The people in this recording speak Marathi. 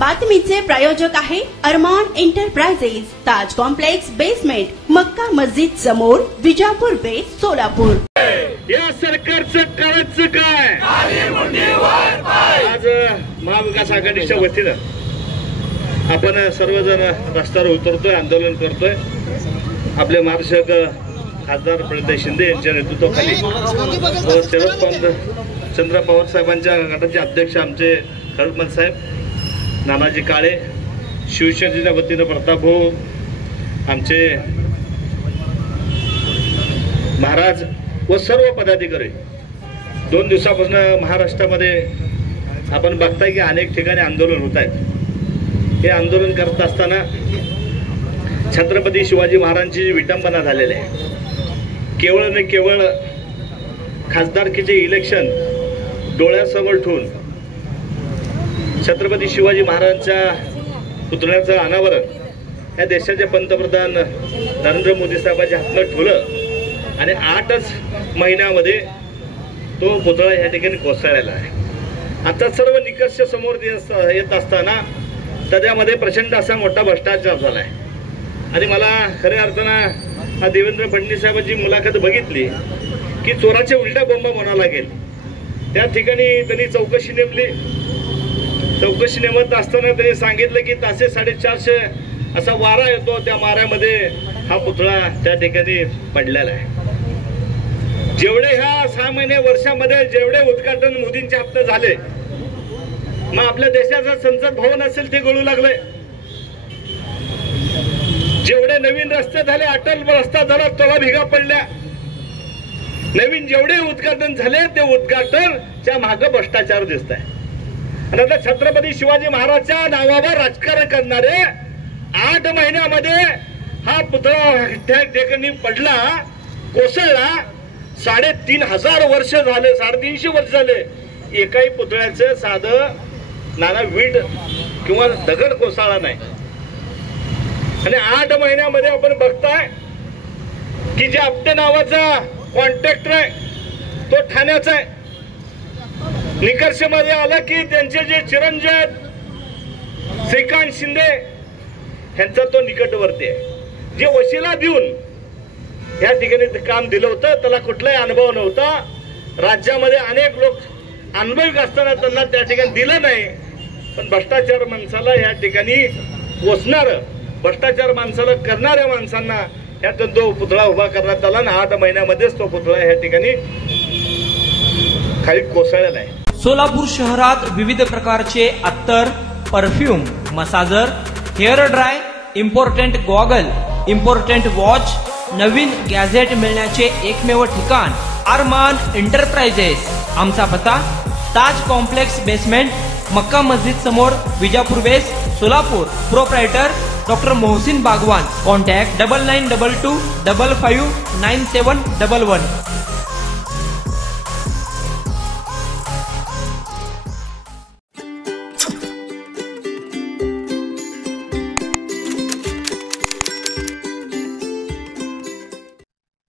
बातमीचे प्रायोजक आहे अरमान एंटरप्राइजेस, ताज कॉम्प्लेक्स बेसमेंट, मक्का मस्जिद समोर, विजापूर बेस, सोलापूर। या सरकारचं करायचं काय? आज महाविकास आघाडीच्या वतीनं आपण सर्वजण रस्त्यावर उतरतोय, आंदोलन करतोय। आपले मार्गदर्शक खासदार प्रणिता शिंदे यांच्या नेतृत्वाखाली शरद चंद्र पवार साहेबांच्या गटाचे अध्यक्ष आमचे खडकमल साहेब, नानाजी काळे, शिवसेनेच्या वतीनं प्रताप भाऊ, आमचे महाराज व सर्व पदाधिकारी 2 दिवसापासून महाराष्ट्रामध्ये आपण बघताय की अनेक ठिकाणी आंदोलन होत आहेत। हे आंदोलन करत असताना छत्रपती शिवाजी महाराजांची विटंबना झालेली आहे। केवळ न केवळ खासदारकीचे इलेक्शन डोळ्यासमोर ठेवून छत्रपती शिवाजी महाराजांच्या पुतळ्याचं अनावरण या देशाचे पंतप्रधान नरेंद्र मोदी साहेबांच्या हातात ठेवलं आणि 8च महिन्यामध्ये तो पुतळा या ठिकाणी कोसळलेला आहे। आता सर्व निकष समोर येत असताना त्याच्यामध्ये प्रचंड असा मोठा भ्रष्टाचार झाला आहे। आणि मला खऱ्या अर्थानं देवेंद्र फडणवीस साहेबांची मुलाखत बघितली की चोराचे उलटा बोंब म्हणावं लागेल। त्या ठिकाणी त्यांनी चौकशी नेमली। चौकशी नेमत असताना त्यांनी सांगितलं की तासे 450 असा वारा येतो, त्या वाऱ्यामध्ये हा पुतळा त्या ठिकाणी पडलेला आहे। जेवढे ह्या 6 महिने वर्षामध्ये जेवढे उद्घाटन मोदींच्या हातात झाले, मग आपल्या देशाचं संसद भवन असेल ते गळू लागले। जेवढे नवीन रस्ते झाले, अटल रस्ता झाला, तोला भिगा पडल्या। नवीन जेवढे उद्घाटन झाले ते उद्घाटनच्या मागे भ्रष्टाचार दिसत आहे। आणि आता छत्रपती शिवाजी महाराजच्या नावावर राजकारण करणारे 8 महिन्यामध्ये हा पुतळा त्या ठिकाणी पडला, कोसळला। 3,500 वर्ष झाले, 350 वर्ष झाले एकाही पुतळ्याचं साधं नाना वीट किंवा दगड कोसळला नाही। आणि 8 महिन्यामध्ये आपण बघताय की जे आपटे नावाचा कॉन्ट्रॅक्टर आहे तो ठाण्याचा आहे। निकर्षमध्ये आलं की त्यांचे जे चिरंजीव श्रीकांत शिंदे यांचा तो निकटवर्ती आहे। जे वशिला देऊन या ठिकाणी काम दिलं होतं, त्याला कुठलाही अनुभव नव्हता। राज्यामध्ये अनेक लोक अनुभवी असताना त्यांना त्या ठिकाणी दिलं नाही। पण भ्रष्टाचार माणसाला या ठिकाणी पोचणार, भ्रष्टाचार माणसाला करणाऱ्या माणसांना यातून तो पुतळा उभा करण्यात आला आणि 8 महिन्यामध्येच तो पुतळा या ठिकाणी खाली कोसळलेला आहे। सोलापूर शहरात विविध प्रकारचे अत्तर, perfume, massager, hair dry, important goggle, important watch, नवीन गॅझेट मिळण्याचे एकमेव ठिकाण अरमान एंटरप्राइजेस। आमचा पत्ता ताज कॉम्प्लेक्स बेसमेंट, मक्का मस्जिद समोर, Vijapur base, Solapur. Proprietor doctor Mohsin Bagwan. Contact 9922 55 9711।